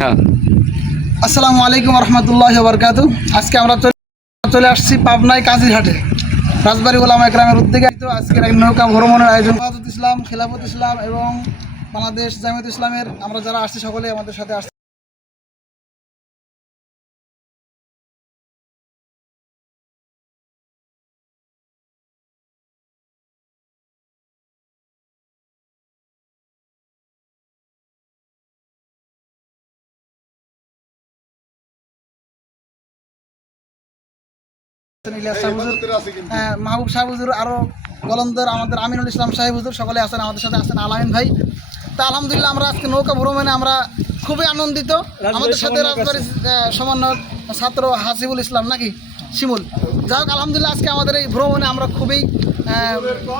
হ্যাঁ। আসসালামু আলাইকুম রহমতুল্লাহি ওয়া বারাকাতুহু। আজকে আমরা চলে আসছি পাবনায় কাজিরহাটে রাজবাড়ী ওলামা একরামের উদ্যোগে আজকের এক নৌকা ভ্রমণের আয়োজন। হেফাজত ইসলাম, খেলাফত ইসলাম এবং বাংলাদেশ জামায়াত ইসলামের আমরা যারা আসছি সকলে আমাদের সাথে আসছি। মাহবুব সাহেব হুজুর, আরও গলন্দর আমাদের আমিনুল ইসলাম সাহেব হুজুর সকলে আছেন, আমাদের সাথে আছেন আলামিন ভাই। তা আলহামদুলিল্লাহ আমরা আজকে নৌকা ভ্রমণে আমরা খুবই আনন্দিত। আমাদের সাথে রাজবাড়ির সমন্বয়ক ছাত্র হাসিবুল ইসলাম নাকি শিমুল। যাই হোক আলহামদুলিল্লাহ আজকে আমাদের এই ভ্রমণে আমরা খুবই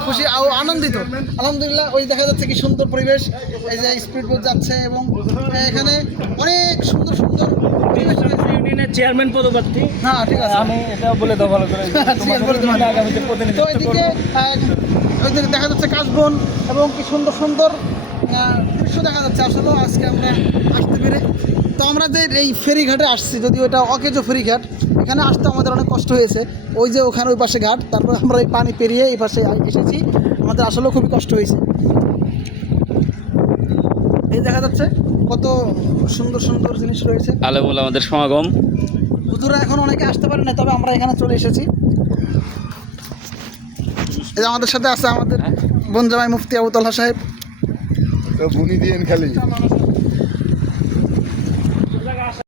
খুশি ও আনন্দিত। আলহামদুলিল্লাহ ওই দেখা যাচ্ছে কি সুন্দর পরিবেশ, এই যে স্পিড বোট যাচ্ছে এবং এখানে অনেক সুন্দর সুন্দর পরিবেশ রয়েছে। ইউনিয়নের চেয়ারম্যান পদপ্রার্থী। হ্যাঁ ঠিক আছে, আমি এটা বলে দাও ভালো করে। আগামীতে তো প্রতিনিধিত্ব এদিকে করব। ওইদিকে দেখা যাচ্ছে কাশবন এবং কি সুন্দর সুন্দর দৃশ্য দেখা যাচ্ছে। আসলে আজকে আমরা আসতে পেরে, তো আমরা যে এই ফেরিঘাটে আসছি, যদিও এটা অকেজো ফেরিঘাট, এখানে আসতে আমাদের অনেক কষ্ট হয়েছে। ওই যে ওখানে ওই পাশে ঘাট, তারপর আমরা এই পানি পেরিয়ে এই পাশে এসেছি, আমাদের আসলেও খুবই কষ্ট হয়েছে। এই দেখা যাচ্ছে কত সুন্দর সুন্দর জিনিস রয়েছে। আলেমুল আমাদের সমাগম। হুজুরা এখন অনেকে আসতে পারে না, তবে আমরা এখানে চলে এসেছি। এই যে আমাদের সাথে আছে আমাদের বনজামাই মুফতি আবু তালহা সাহেব। তো বুনি দিয়েন খালি